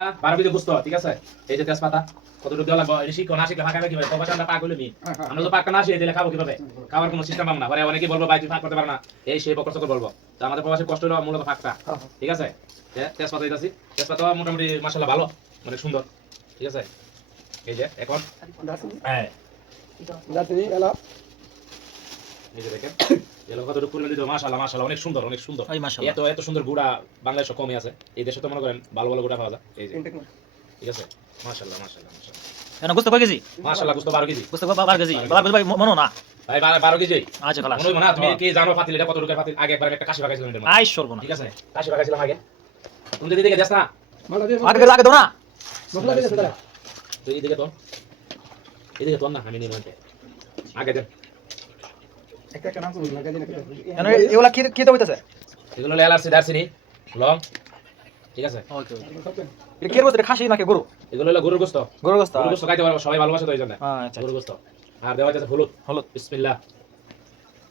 12 KG গোস্ত, ঠিক আছে? এই যে তেজপাতা কতটুকু দেওয়া লাগবে এটা শিখো, না শিখলে ফাঁকা কিভাবে? প্রবাসে আমরা পাক হইলে নি। আমরা তো পাকটা না শিখে দিলে খাবো কিভাবে? খাওয়ার কোনো সিস্টেম পাবো না। পরে অনেকেই বলবো ভাই তুই ফাঁক করতে পারো না, এই সেই বকর সকর বলবো। তো আমাদের প্রবাসে কষ্ট হলো মূলত ফাঁকটা, ঠিক আছে? তেজপাতা দিতেছি, তেজপাতা মোটামুটি মাশাআল্লাহ ভালো, মানে সুন্দর, ঠিক আছে? এই যে এখন হ্যাঁ এই যে দেখেন এগুলো কতটুকু পরিমাণ দিতে হবে, মাশাআল্লাহ মাশাআল্লাহ অনেক সুন্দর, অনেক সুন্দর। এত এত সুন্দর গুড়া বাংলাদেশে কমই আছে, এই দেশে তো মনে করেন ভালো ভালো গুড়া পাওয়া যায়। এই যে ঠিক আছে, মাশাআল্লাহ মাশাআল্লাহ মাশাআল্লাহ কেন গোস্ত কয় কেজি? মাশাআল্লাহ গোস্ত 12 কেজি। গোস্ত 12 কেজি। 12 কেজি ভাই মনো না। ভাই 12 কেজি। আচ্ছা খালাস। মনে হয় না তুমি কি জানো পাতিল এটা কত টাকার পাতিল? আগে একবার একটা কাশি পাকাইছিলাম এটার মধ্যে। আই সর্বনা। ঠিক আছে, কাশি পাকাইছিলাম আগে। তুমি যদি দিকে যাস না আগে দাও না। তুই এদিকে তো এদিকে তো না আমি নিয়ে মধ্যে আগে দেন একটা নাম বলুন লাগা দিন একটা কেন এগুলা কি তো হইতাছে? এগুলো হলো এলাচি দারচিনি লং, ঠিক আছে? ওকে ওকে। এটা কি গোস্ত? এটা খাসি নাকি গরু? এগুলো হলো গরুর গোস্ত। গরুর গোস্ত। গরুর গোস্ত খাইতে পারবো, সবাই ভালোবাসে তো এই জন্য। আচ্ছা গরুর গোস্ত। আর দেওয়া আছে হলুদ। হলুদ। বিসমিল্লাহ।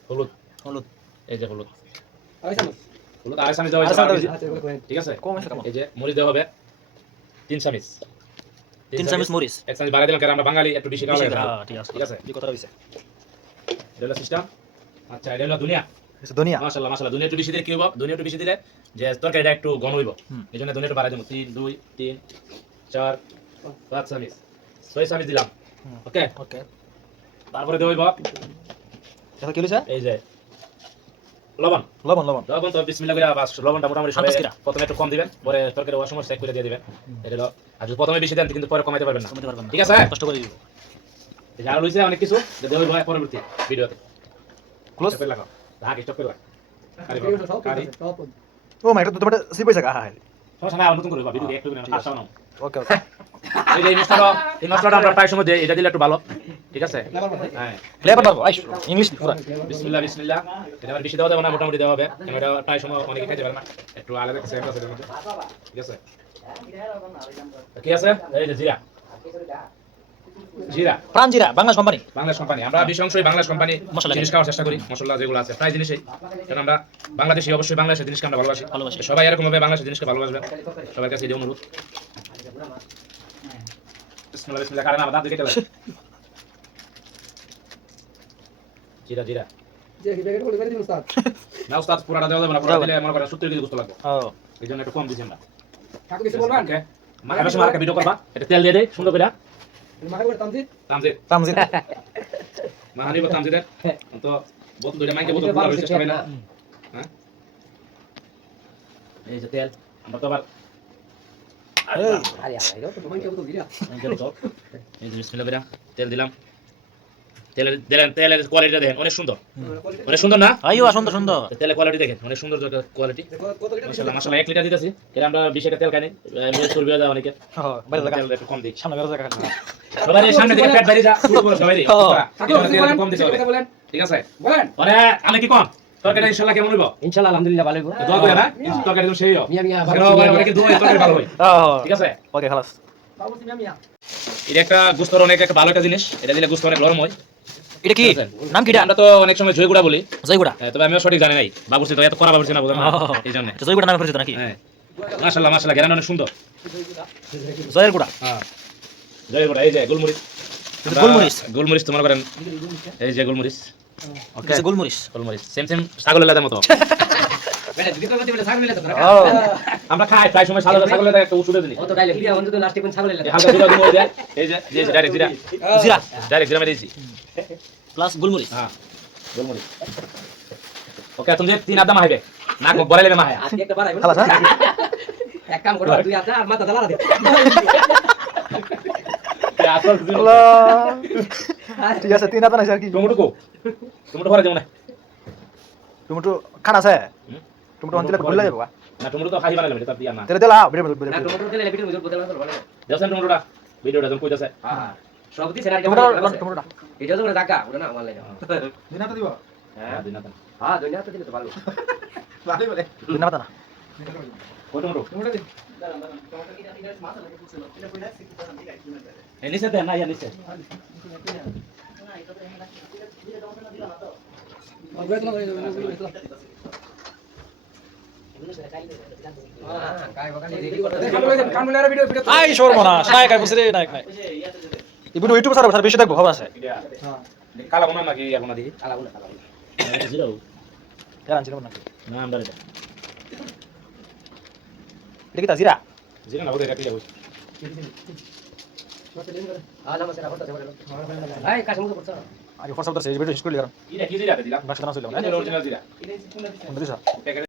হলুদ। হলুদ। এই যে হলুদ। আইসা হলুদ আড়াই চামচ দেওয়া হয়েছে, 12 কেজি। আচ্ছা এগুলো করেন ঠিক আছে? কম আছে কেমন? এই যে মরিচ দেওয়া হবে 3 চামচ। 3 চামচ মরিচ। এক চামচ বাড়াই দিলাম কারণ আমরা বাঙালি একটু বেশি খাওয়া লাগে। হ্যাঁ ঠিক আছে। ঠিক আছে? কি কথা হইছে? এটা হলো সিস্টেম। আচ্ছা এটা হলো দুনিয়া। ধনিয়া। মাশাআল্লাহ মাশাআল্লাহ দুনিয়া একটু বেশি দিলে কি হবে? দুনিয়া একটু বেশি দিলে যে তরকারিটা একটু ঘন হইব। এইজন্য দুনিয়া একটু বাড়াই দেব। 3 2 3 4 5 চামচ 6 চামচ দিলাম। ওকে ওকে। তারপরে দেব এটা কি হইছে? এই যে লবণ। লবণ লবণ। লবণ তো বিসমিল্লাহ করে বাস লবণটা মোটামুটি সবাই আন্দাজ কিরা? প্রথমে একটু কম দিবেন, পরে তরকারি ওয়ার সময় চেক করে দিয়ে দিবেন। এটা হলো আর যদি প্রথমে বেশি দেন কিন্তু পরে কমাইতে পারবেন না। কমাতে পারবেন না। ঠিক আছে? কষ্ট করে দিব। এই যে আরো লইছে অনেক কিছু দেব পরবর্তী ভিডিওতে। ক্লোজ। স্টপ করে লাগাও। আগে স্টপ করে লাগাও। কারি সব কারি সব ও মাই এটা তো তোমার সিপ হইছে হ্যাঁ। সমস্যা নাই, নতুন করে ভিডিও একটু করে কাটছাও না। ওকে ওকে। এই যে এই মশলাটা আমরা প্রায় সময় দেই, এটা দিলে একটু ভালো। ঠিক আছে? হ্যাঁ ফ্লেভার পারবো আই ইংলিশ পুরো। বিসমিল্লাহ বিসমিল্লাহ। এটা আবার বেশি দেওয়া যাবে না, মোটামুটি দেওয়া হবে। এটা প্রায় সময় অনেকে খাইতে পারে না, একটু আলাদা কিছু আছে এর মধ্যে। ঠিক আছে? কি আছে? এই যে জিরা। জিরা প্রাণ জিরা বাংলাদেশ কোম্পানি। বাংলাদেশ কোম্পানি, আমরা বেশি অংশই বাংলাদেশ কোম্পানি মশলা জিনিস খাওয়ার চেষ্টা করি। মশলা যেগুলো আছে প্রায় জিনিসই, কারণ আমরা বাংলাদেশি, অবশ্যই বাংলাদেশের জিনিসকে আমরা ভালোবাসি। সবাই এরকম ভাবে বাংলাদেশের জিনিসকে ভালোবাসবেন, সবার কাছে এই অনুরোধ। বিসমিল্লাহ বিসমিল্লাহ। কারণ আমার দাঁত দিকে চলে জিরা জিরা যে কি প্যাকেট বলে দিন উস্তাদ না উস্তাদ, পুরাটা দেওয়া যাবে না, পুরা দিলে মনে করেন 70 কেজি গোস্ত লাগবে। ও এই জন্য একটু কম দিয়েছি আমরা। কাকু কিছু বলবেন ওকে, মাখা সময় আরেকটা ভিডিও করবা, এটা তেল দিয়ে দেই সুন্দর করে। মাকে বলে তামজি তামজিদ তামজিদ। মাহানি বা তামজিদের তো বোতল দুইটা মাইকে বোতল পুরা চেষ্টা করে না। হ্যাঁ এই যে তেল আমরা তো আবার আরে আরে তো তোমাকে তো দিলা এই যে বিসমিল্লাহ বিরা তেল দিলাম। তেলের কোয়ালিটিটা দেখেন অনেক সুন্দর, অনেক সুন্দর না? আইও সুন্দর সুন্দর। তেলের কোয়ালিটি দেখেন অনেক সুন্দর কোয়ালিটি। কত লিটার মাশাআল্লাহ মাশাআল্লাহ 1 লিটার দিতেছি, এর আমরা 20 টাকা তেল খাইনি, মিল চর্বি যায় অনেকে। হ্যাঁ বাইরে লাগা। তেল একটু কম দিই সামনে বেরো জায়গা। সবাই সামনে থেকে পেট বাইরে যা শুরু করো সবাই। কাকু কিছু কম দিতে হবে, বলেন ঠিক আছে? বলেন আরে আমি কি কম তরকারি ইনশাআল্লাহ কেমন হইব? ইনশাআল্লাহ আলহামদুলিল্লাহ ভালো হইব দোয়া করে না তরকারি তো সেই হবে। মিয়া মিয়া অনেকে দোয়া তরকারি ভালো হয়, ঠিক আছে? ওকে খালাস। বাবু মিয়া মিয়া এটা একটা গোস্তর অনেক একটা ভালো একটা জিনিস, এটা দিলে গোস্ত অনেক নরম হয়। এটা কি নাম কি এটা? আমরা তো অনেক সময় জয়গুড়া বলি, জয়গুড়া। তবে আমিও সঠিক জানি নাই, বাবুর্চি তো এত করা বাবুর্চি না বুঝলাম না, এই জন্য। এটা জয়গুড়া নামে পরিচিত নাকি? হ্যাঁ মাশাআল্লাহ মাশাআল্লাহ ঘেরানো অনেক সুন্দর। জয়ের গুড়া। হ্যাঁ জয়গুড়া। এই যে গোলমরিচ, গোলমরিচ। গোলমরিচ তোমার করেন এই যে গোলমরিচ। ওকে গোলমরিচ। গোলমরিচ সেম সেম ছাগলের লাদার মতো। বেটা দিদি কইতে বলে ছাগল মিলে তো ও আমরা খাই প্রায় সময় ছাগলের লাদা একটা ওষুধ দিই। অত ডাইলেক্ট দিয়া অন্তত লাস্টে কোন ছাগল লাগে হালকা জিরা দিব ওই যে এই যে ডাইরেক্ট জিরা, জিরা ডাইরেক্ট জিরা মেরে দিয়েছি। প্লাস গোলমরিচ। হ্যাঁ গোলমরিচ। ওকে তুমি 3 আদা মাইবে না কো বড়াইলে মাহে আজকে একটা বাড়াইবো খালাস হ্যাঁ? এক কাম করো তুই আতা আর মাথা দালা দে আল্লাহ। ঠিক আছে তিন আদা নাইছে আর কি? টমেটো কো টমেটো ভরা দেব না। টমেটো খানা আছে? টমেটো আনতে ভুলে যাবো না টমেটো তো খাই বানালাম এটা দিয়া না। তেলে দিলা ভিডিও না ভিডিও টমেটো দিলে ভিডিও বুঝো বদলা ভালো ভালো দেখছেন টমেটোটা ভিডিওটা যখন কইতাছে হ্যাঁ সব দিছে না টমেটোটা এটা তো জায়গা ওটা না অনলাইনে দিনা তো দিব হ্যাঁ দিনা তো হ্যাঁ দুনিয়া তো দিলে তো ভালো ভালো বলে দিনা পাতা না কত টমেটো টমেটো দি এই নিচে দেন না ইয়া নিচে আই সর্বনাশ নায়ক আই বসে রে নায়ক নাই এই ভিডিও ইউটিউবে ছাড়া বেশি দেখবো খবর আছে কালা কোনা নাকি ইয়া কোনা দিই জিরাও জানান ছিল নাকি না আমরা এটা এটা কি তাজিরা জিরা না বলে রাখি যাবো আরে ফরসাব দর্শে এই ভিডিও শেষ করলি কারণ ইটা কি জিরা দিলাম বাসা না ছিল এটা অরিজিনাল জিরা কোন দিছা